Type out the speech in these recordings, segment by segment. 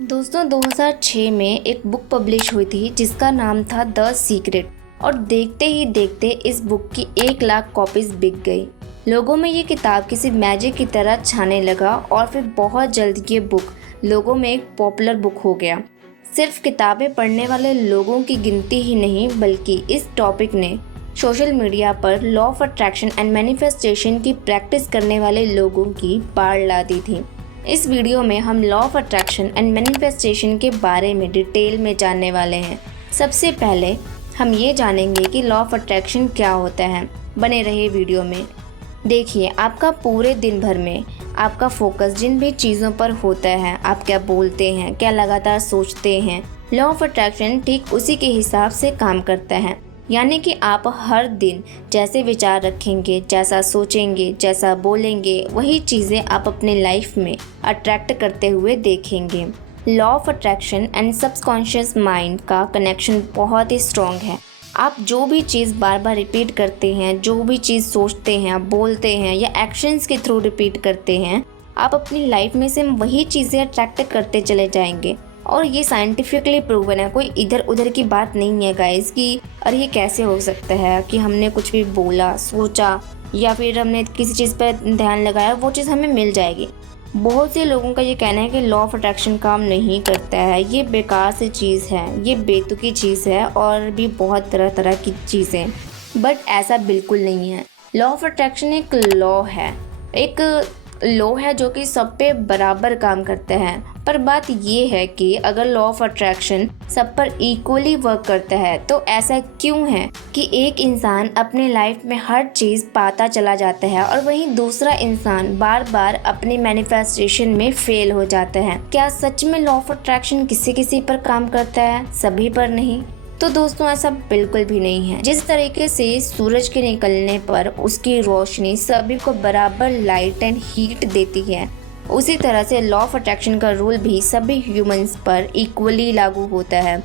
दोस्तों 2006 में एक बुक पब्लिश हुई थी जिसका नाम था द सीक्रेट और देखते ही देखते इस बुक की 1 लाख कॉपीज बिक गई। लोगों में ये किताब किसी मैजिक की तरह छाने लगा और फिर बहुत जल्द ये बुक लोगों में एक पॉपुलर बुक हो गया। सिर्फ किताबें पढ़ने वाले लोगों की गिनती ही नहीं बल्कि इस टॉपिक ने सोशल मीडिया पर law of attraction and manifestation की प्रैक्टिस करने वाले लोगों की बाढ़ ला दी थी। इस वीडियो में हम law of attraction and manifestation के बारे में डिटेल में जानने वाले हैं। सबसे पहले हम ये जानेंगे कि लॉ ऑफ अट्रैक्शन क्या होता है। बने रहे वीडियो में। देखिए, आपका पूरे दिन भर में आपका फोकस जिन भी चीज़ों पर होता है, आप क्या बोलते हैं, क्या लगातार सोचते हैं, लॉ ऑफ अट्रैक्शन ठीक उसी के हिसाब से काम करता है। यानी कि आप हर दिन जैसे विचार रखेंगे, जैसा सोचेंगे, जैसा बोलेंगे, वही चीज़ें आप अपने लाइफ में अट्रैक्ट करते हुए देखेंगे। Law of attraction and subconscious mind का कनेक्शन बहुत ही स्ट्रॉन्ग है। आप जो भी चीज़ बार बार रिपीट करते हैं, जो भी चीज़ सोचते हैं, बोलते हैं या एक्शंस के थ्रू रिपीट करते हैं, आप अपनी लाइफ में से वही चीज़ें अट्रैक्ट करते चले जाएंगे। और ये साइंटिफिकली प्रूवन है, कोई इधर उधर की बात नहीं है गाइस कि अरे ये कैसे हो सकता है कि हमने कुछ भी बोला, सोचा या फिर हमने किसी चीज़ पर ध्यान लगाया वो चीज़ हमें मिल जाएगी। बहुत से लोगों का ये कहना है कि लॉ ऑफ अट्रैक्शन काम नहीं करता है, ये बेकार सी चीज़ है, ये बेतुकी चीज़ है और भी बहुत तरह तरह की चीज़ें। बट ऐसा बिल्कुल नहीं है। लॉ ऑफ अट्रैक्शन एक लॉ है, एक लॉ है जो कि सब पे बराबर काम करता है। पर बात ये है कि अगर लॉ ऑफ अट्रैक्शन सब पर इक्वली वर्क करता है तो ऐसा क्यों है कि एक इंसान अपने लाइफ में हर चीज़ पाता चला जाता है और वहीं दूसरा इंसान बार बार अपनी मैनिफेस्टेशन में फेल हो जाता है। क्या सच में लॉ ऑफ अट्रैक्शन किसी किसी पर काम करता है, सभी पर नहीं? तो दोस्तों ऐसा बिल्कुल भी नहीं है। जिस तरीके से सूरज के निकलने पर उसकी रोशनी सभी को बराबर लाइट एंड हीट देती है, उसी तरह से लॉ ऑफ अट्रैक्शन का रूल भी सभी ह्यूमंस पर इक्वली लागू होता है।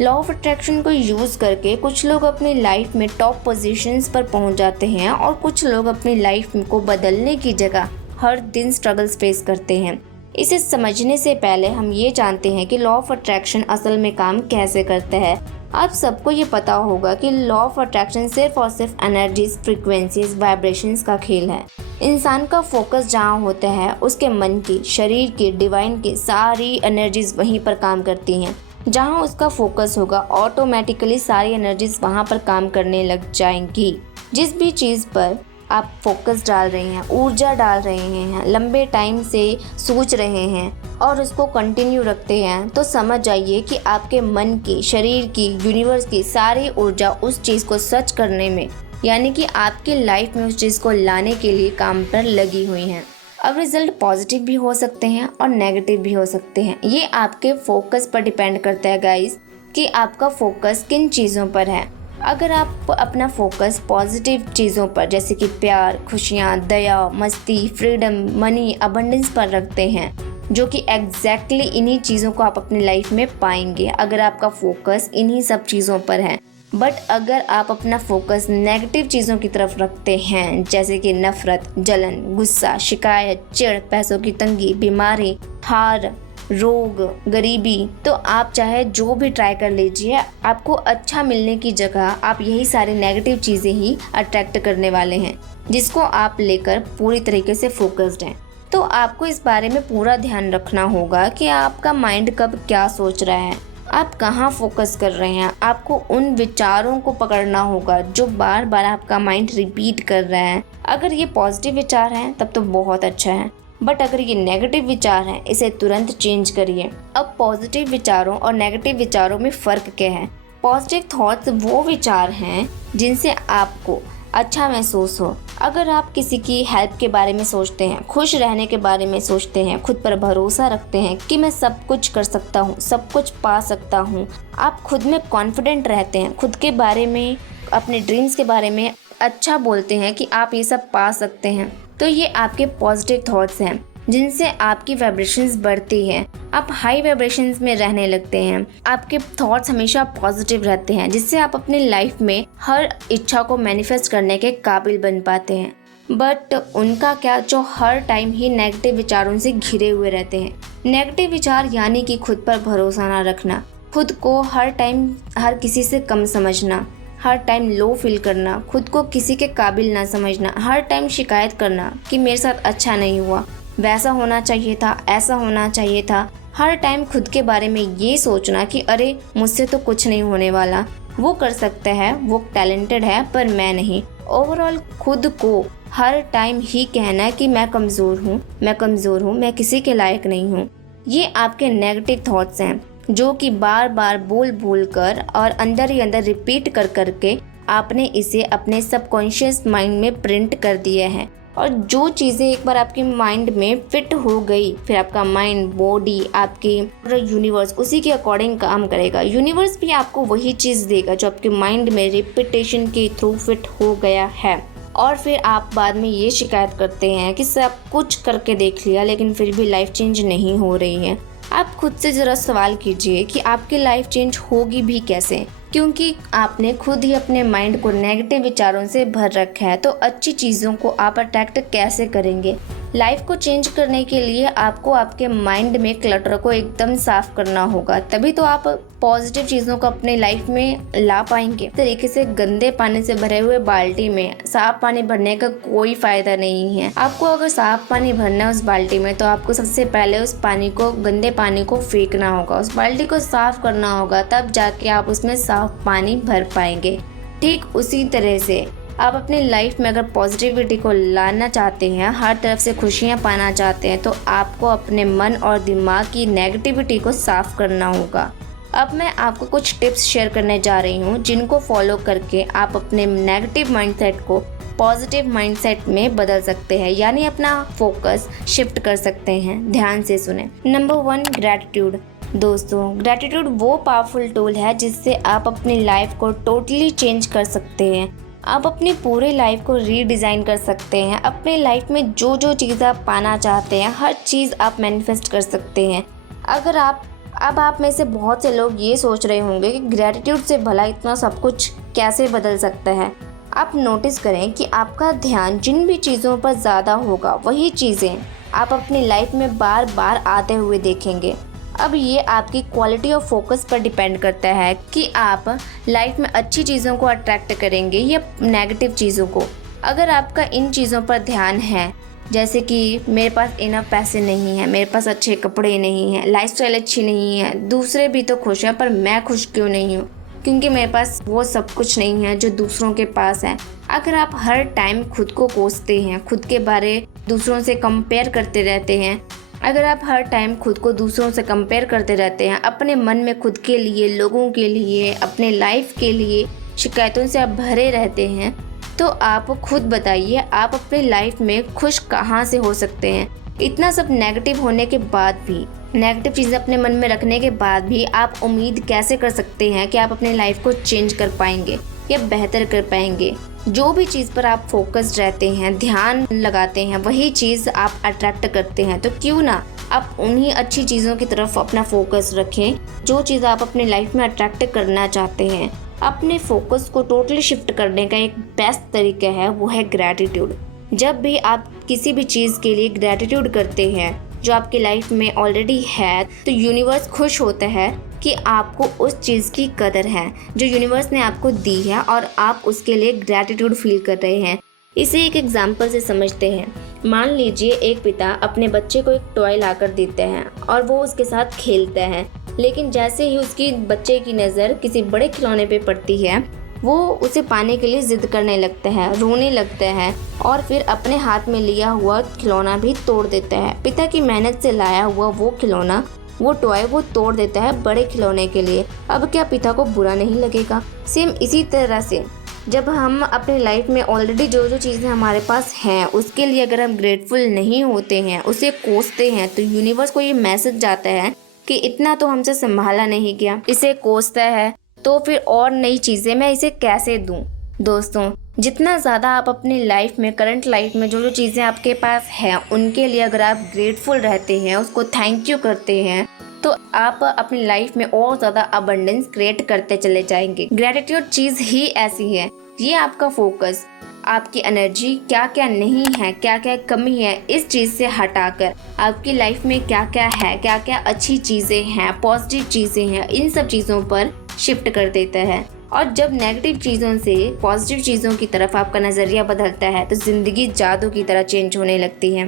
लॉ ऑफ अट्रैक्शन को यूज़ करके कुछ लोग अपनी लाइफ में टॉप पोजीशंस पर पहुंच जाते हैं और कुछ लोग अपनी लाइफ को बदलने की जगह हर दिन स्ट्रगल्स फेस करते हैं। इसे समझने से पहले हम ये जानते हैं कि लॉ ऑफ अट्रैक्शन असल में काम कैसे करता है। आप सबको ये पता होगा कि लॉ ऑफ अट्रैक्शन सिर्फ और सिर्फ एनर्जीज, फ्रीक्वेंसीज, वाइब्रेशंस का खेल है। इंसान का फोकस जहाँ होता है उसके मन की, शरीर की, डिवाइन की सारी एनर्जीज वहीं पर काम करती हैं। जहाँ उसका फोकस होगा ऑटोमेटिकली सारी एनर्जीज वहाँ पर काम करने लग जाएंगी। जिस भी चीज़ पर आप फोकस डाल रहे हैं, ऊर्जा डाल रहे हैं, लंबे टाइम से सोच रहे हैं और उसको कंटिन्यू रखते हैं, तो समझ जाइए कि आपके मन की, शरीर की, यूनिवर्स की सारी ऊर्जा उस चीज़ को सच करने में, यानी कि आपकी लाइफ में उस चीज़ को लाने के लिए काम पर लगी हुई हैं। अब रिजल्ट पॉजिटिव भी हो सकते हैं और नेगेटिव भी हो सकते हैं। ये आपके फोकस पर डिपेंड करता है गाइस कि आपका फोकस किन चीज़ों पर है। अगर आप अपना फोकस पॉजिटिव चीज़ों पर जैसे कि प्यार, खुशियाँ, दया, मस्ती, फ्रीडम, मनी, अबंडेंस पर रखते हैं, जो कि एग्जैक्टली इन्हीं चीज़ों को आप अपनी लाइफ में पाएंगे अगर आपका फोकस इन्हीं सब चीज़ों पर है। बट अगर आप अपना फोकस नेगेटिव चीज़ों की तरफ रखते हैं जैसे कि नफरत, जलन, गुस्सा, शिकायत, चिढ़, पैसों की तंगी, बीमारी, हार, रोग, गरीबी, तो आप चाहे जो भी ट्राई कर लीजिए, आपको अच्छा मिलने की जगह आप यही सारी नेगेटिव चीज़ें ही अट्रैक्ट करने वाले हैं जिसको आप लेकर पूरी तरीके से फोकस्ड हैं। तो आपको इस बारे में पूरा ध्यान रखना होगा कि आपका माइंड कब क्या सोच रहा है, आप कहाँ फोकस कर रहे हैं। आपको उन विचारों को पकड़ना होगा जो बार बार आपका माइंड रिपीट कर रहा है। अगर ये पॉजिटिव विचार हैं तब तो बहुत अच्छा है, बट अगर ये नेगेटिव विचार हैं इसे तुरंत चेंज करिए। अब पॉजिटिव विचारों और नेगेटिव विचारों में फ़र्क क्या है? पॉजिटिव थॉट्स वो विचार हैं जिनसे आपको अच्छा महसूस हो। अगर आप किसी की हेल्प के बारे में सोचते हैं, खुश रहने के बारे में सोचते हैं, खुद पर भरोसा रखते हैं कि मैं सब कुछ कर सकता हूँ, सब कुछ पा सकता हूँ, आप खुद में कॉन्फिडेंट रहते हैं, खुद के बारे में, अपने ड्रीम्स के बारे में अच्छा बोलते हैं कि आप ये सब पा सकते हैं, तो ये आपके पॉजिटिव थॉट्स हैं जिनसे आपकी वाइब्रेशंस बढ़ती हैं। आप हाई वाइब्रेशंस में रहने लगते हैं। आपके थॉट्स हमेशा पॉजिटिव रहते हैं जिससे आप अपनी लाइफ में हर इच्छा को मैनिफेस्ट करने के काबिल बन पाते हैं। बट उनका क्या, जो हर टाइम ही नेगेटिव विचारों से घिरे हुए रहते हैं। नेगेटिव विचार यानी कि खुद पर भरोसा ना रखना, खुद को हर टाइम हर किसी से कम समझना, हर टाइम लो फील करना, खुद को किसी के काबिल ना समझना, हर टाइम शिकायत करना कि मेरे साथ अच्छा नहीं हुआ, वैसा होना चाहिए था, ऐसा होना चाहिए था। हर टाइम खुद के बारे में ये सोचना कि अरे मुझसे तो कुछ नहीं होने वाला, वो कर सकता है, वो टैलेंटेड है पर मैं नहीं। ओवरऑल खुद को हर टाइम ही कहना कि मैं कमज़ोर हूँ, मैं कमज़ोर हूँ, मैं किसी के लायक नहीं हूँ। ये आपके नेगेटिव थॉट्स हैं जो कि बार बार बोल बोल कर और अंदर ही अंदर रिपीट कर करके आपने इसे अपने सबकॉन्शियस माइंड में प्रिंट कर दिया है। और जो चीज़ें एक बार आपके माइंड में फिट हो गई, फिर आपका माइंड, बॉडी, आपकी यूनिवर्स उसी के अकॉर्डिंग काम करेगा। यूनिवर्स भी आपको वही चीज़ देगा जो आपके माइंड में रिपीटेशन के थ्रू फिट हो गया है। और फिर आप बाद में ये शिकायत करते हैं कि सब कुछ करके देख लिया लेकिन फिर भी लाइफ चेंज नहीं हो रही है। आप खुद से ज़रा सवाल कीजिए कि आपकी लाइफ चेंज होगी भी कैसे, क्योंकि आपने खुद ही अपने माइंड को नेगेटिव विचारों से भर रखा है। तो अच्छी चीज़ों को आप अट्रैक्ट कैसे करेंगे? लाइफ को चेंज करने के लिए आपको आपके माइंड में क्लटर को एकदम साफ करना होगा, तभी तो आप पॉजिटिव चीज़ों को अपने लाइफ में ला पाएंगे। तरीके से गंदे पानी से भरे हुए बाल्टी में साफ पानी भरने का कोई फायदा नहीं है। आपको अगर साफ पानी भरना है उस बाल्टी में, तो आपको सबसे पहले उस पानी को, गंदे पानी को फेंकना होगा, उस बाल्टी को साफ करना होगा, तब जाके आप उसमें साफ पानी भर पाएंगे। ठीक उसी तरह से आप अपनी लाइफ में अगर पॉजिटिविटी को लाना चाहते हैं, हर तरफ से खुशियां पाना चाहते हैं, तो आपको अपने मन और दिमाग की नेगेटिविटी को साफ करना होगा। अब मैं आपको कुछ टिप्स शेयर करने जा रही हूं जिनको फॉलो करके आप अपने नेगेटिव माइंडसेट को पॉजिटिव माइंडसेट में बदल सकते हैं, यानी अपना फोकस शिफ्ट कर सकते हैं। ध्यान से सुने। Number 1, gratitude. दोस्तों, ग्रैटिट्यूड वो पावरफुल टूल है जिससे आप अपनी लाइफ को टोटली चेंज कर सकते हैं। आप अपनी पूरी लाइफ को रीडिज़ाइन कर सकते हैं। अपने लाइफ में जो जो चीज़ आप पाना चाहते हैं, हर चीज़ आप मैनिफेस्ट कर सकते हैं। अगर आप में से बहुत से लोग ये सोच रहे होंगे कि ग्रैटिट्यूड से भला इतना सब कुछ कैसे बदल सकता है। आप नोटिस करें कि आपका ध्यान जिन भी चीज़ों पर ज़्यादा होगा, वही चीज़ें आप अपनी लाइफ में बार बार आते हुए देखेंगे। अब ये आपकी क्वालिटी ऑफ फोकस पर डिपेंड करता है कि आप लाइफ में अच्छी चीज़ों को अट्रैक्ट करेंगे या नेगेटिव चीज़ों को। अगर आपका इन चीज़ों पर ध्यान है, जैसे कि मेरे पास इनफ पैसे नहीं है, मेरे पास अच्छे कपड़े नहीं हैं, लाइफस्टाइल अच्छी नहीं है, दूसरे भी तो खुश हैं पर मैं खुश क्यों नहीं हूँ, क्योंकि मेरे पास वो सब कुछ नहीं है जो दूसरों के पास है। अगर आप हर टाइम खुद को कोसते हैं, खुद के बारे दूसरों से कंपेयर करते रहते हैं, अगर आप हर टाइम खुद को दूसरों से कंपेयर करते रहते हैं, अपने मन में खुद के लिए, लोगों के लिए, अपने लाइफ के लिए शिकायतों से आप भरे रहते हैं, तो आप खुद बताइए आप अपनी लाइफ में खुश कहाँ से हो सकते हैं? इतना सब नेगेटिव होने के बाद भी, नेगेटिव चीज़ें अपने मन में रखने के बाद भी आप उम्मीद कैसे कर सकते हैं कि आप अपनी लाइफ को चेंज कर पाएंगे या बेहतर कर पाएंगे? जो भी चीज़ पर आप फोकस्ड रहते हैं, ध्यान लगाते हैं, वही चीज़ आप अट्रैक्ट करते हैं। तो क्यों ना आप उन्हीं अच्छी चीज़ों की तरफ अपना फोकस रखें जो चीज़ आप अपनी लाइफ में अट्रैक्ट करना चाहते हैं। अपने फोकस को टोटली शिफ्ट करने का एक बेस्ट तरीका है, वो है ग्रैटिट्यूड। जब भी आप किसी भी चीज़ के लिए ग्रैटिट्यूड करते हैं जो आपकी लाइफ में ऑलरेडी है, तो यूनिवर्स खुश होता है कि आपको उस चीज़ की कदर है जो यूनिवर्स ने आपको दी है और आप उसके लिए ग्रैटिट्यूड फील कर रहे हैं। इसे एक एग्जांपल से समझते हैं। मान लीजिए एक पिता अपने बच्चे को एक टॉय लाकर देते हैं और वो उसके साथ खेलता है, लेकिन जैसे ही उसकी बच्चे की नज़र किसी बड़े खिलौने पे पड़ती है, वो उसे पाने के लिए ज़िद करने लगता है, रोने लगता है और फिर अपने हाथ में लिया हुआ खिलौना भी तोड़ देता है। पिता की मेहनत से लाया हुआ वो खिलौना, वो टॉय वो तोड़ देता है बड़े खिलौने के लिए। अब क्या पिता को बुरा नहीं लगेगा? सेम इसी तरह से जब हम अपनी लाइफ में ऑलरेडी जो जो चीज़ें हमारे पास हैं उसके लिए अगर हम ग्रेटफुल नहीं होते हैं, उसे कोसते हैं, तो यूनिवर्स को ये मैसेज जाता है कि इतना तो हमसे संभाला नहीं गया, इसे कोसता है तो फिर और नई चीज़ें मैं इसे कैसे दूं? दोस्तों, जितना ज़्यादा आप अपनी लाइफ में, करंट लाइफ में जो जो चीज़ें आपके पास हैं उनके लिए अगर आप ग्रेटफुल रहते हैं, उसको थैंक यू करते हैं, तो आप अपनी लाइफ में और ज़्यादा अबंडेंस क्रिएट करते चले जाएंगे। ग्रेटिट्यूड चीज़ ही ऐसी है, ये आपका फोकस आपकी एनर्जी क्या क्या नहीं है, क्या क्या कमी है, इस चीज़ से हटाकर आपकी लाइफ में क्या क्या है, क्या क्या अच्छी चीज़ें हैं, पॉजिटिव चीज़ें हैं, इन सब चीज़ों पर शिफ्ट कर देता है। और जब नेगेटिव चीज़ों से पॉजिटिव चीज़ों की तरफ आपका नज़रिया बदलता है तो ज़िंदगी जादू की तरह चेंज होने लगती है।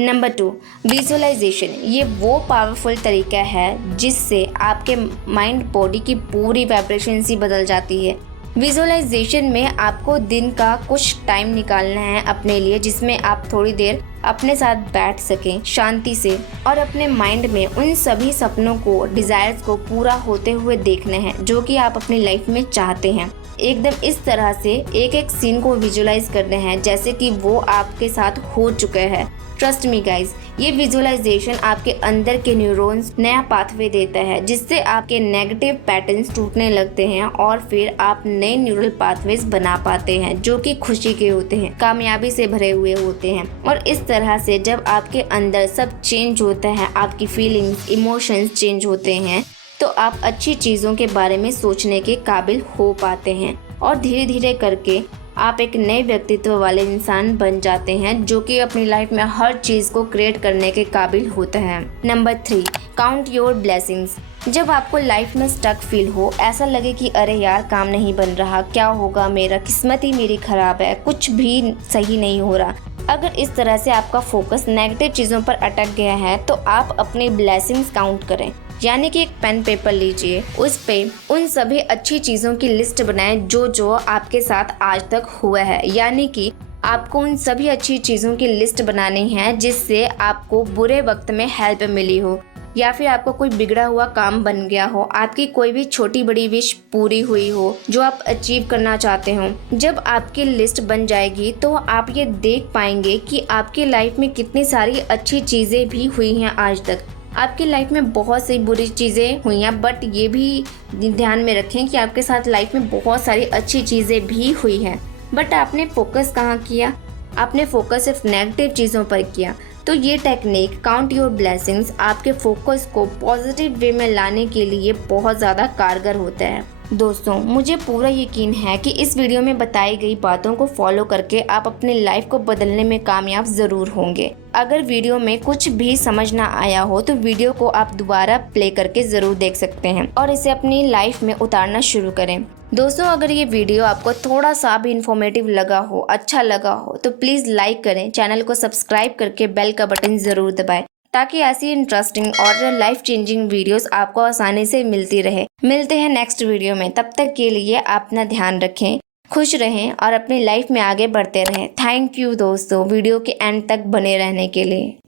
Number 2, visualisation. ये वो पावरफुल तरीका है जिससे आपके माइंड बॉडी की पूरी वाइब्रेशन ही बदल जाती है। विजुअलाइजेशन में आपको दिन का कुछ टाइम निकालना है अपने लिए, जिसमें आप थोड़ी देर अपने साथ बैठ सकें शांति से और अपने माइंड में उन सभी सपनों को, डिज़ायर्स को पूरा होते हुए देखना है जो कि आप अपनी लाइफ में चाहते हैं। एकदम इस तरह से एक एक सीन को विजुअलाइज करना है जैसे कि वो आपके साथ हो चुका है। ट्रस्ट मी गाइज, ये विजुअलाइजेशन आपके अंदर के न्यूरॉन्स नया पाथवे देता है जिससे आपके नेगेटिव पैटर्न्स टूटने लगते हैं और फिर आप नए न्यूरल पाथवेज बना पाते हैं जो कि खुशी के होते हैं, कामयाबी से भरे हुए होते हैं। और इस तरह से जब आपके अंदर सब चेंज होता है, आपकी फीलिंग्स, इमोशंस चेंज होते हैं, तो आप अच्छी चीज़ों के बारे में सोचने के काबिल हो पाते हैं और धीरे धीरे करके आप एक नए व्यक्तित्व वाले इंसान बन जाते हैं जो कि अपनी लाइफ में हर चीज़ को क्रिएट करने के काबिल होता है। Number 3, count your blessings. जब आपको लाइफ में स्टक फील हो, ऐसा लगे कि अरे यार काम नहीं बन रहा, क्या होगा मेरा, किस्मत ही मेरी खराब है, कुछ भी सही नहीं हो रहा, अगर इस तरह से आपका फोकस नेगेटिव चीज़ों पर अटक गया है तो आप अपनी ब्लेसिंग्स काउंट करें। यानी कि एक पेन पेपर लीजिए, उस पे उन सभी अच्छी चीज़ों की लिस्ट बनाएं जो जो आपके साथ आज तक हुआ है। यानी कि आपको उन सभी अच्छी चीज़ों की लिस्ट बनानी है जिससे आपको बुरे वक्त में हेल्प मिली हो, या फिर आपको कोई बिगड़ा हुआ काम बन गया हो, आपकी कोई भी छोटी बड़ी विश पूरी हुई हो जो आप अचीव करना चाहते हो। जब आपकी लिस्ट बन जाएगी तो आप ये देख पाएंगे कि आपकी लाइफ में कितनी सारी अच्छी चीज़ें भी हुई हैं आज तक। आपकी लाइफ में बहुत सी बुरी चीज़ें हुई हैं, बट ये भी ध्यान में रखें कि आपके साथ लाइफ में बहुत सारी अच्छी चीज़ें भी हुई हैं, बट आपने फोकस कहाँ किया? आपने फोकस सिर्फ नेगेटिव चीज़ों पर किया। तो ये टेक्निक काउंट योर ब्लेसिंग्स आपके फोकस को पॉजिटिव वे में लाने के लिए बहुत ज़्यादा कारगर होता है। दोस्तों, मुझे पूरा यकीन है कि इस वीडियो में बताई गई बातों को फॉलो करके आप अपनी लाइफ को बदलने में कामयाब ज़रूर होंगे। अगर वीडियो में कुछ भी समझ ना आया हो तो वीडियो को आप दोबारा प्ले करके ज़रूर देख सकते हैं और इसे अपनी लाइफ में उतारना शुरू करें। दोस्तों, अगर ये वीडियो आपको थोड़ा सा भी इंफॉर्मेटिव लगा हो, अच्छा लगा हो, तो प्लीज़ लाइक करें, चैनल को सब्सक्राइब करके बेल का बटन ज़रूर दबाएं ताकि ऐसी इंटरेस्टिंग और लाइफ चेंजिंग वीडियोस आपको आसानी से मिलती रहे। मिलते हैं नेक्स्ट वीडियो में, तब तक के लिए आप अपना ध्यान रखें, खुश रहें और अपनी लाइफ में आगे बढ़ते रहें। थैंक यू दोस्तों, वीडियो के एंड तक बने रहने के लिए।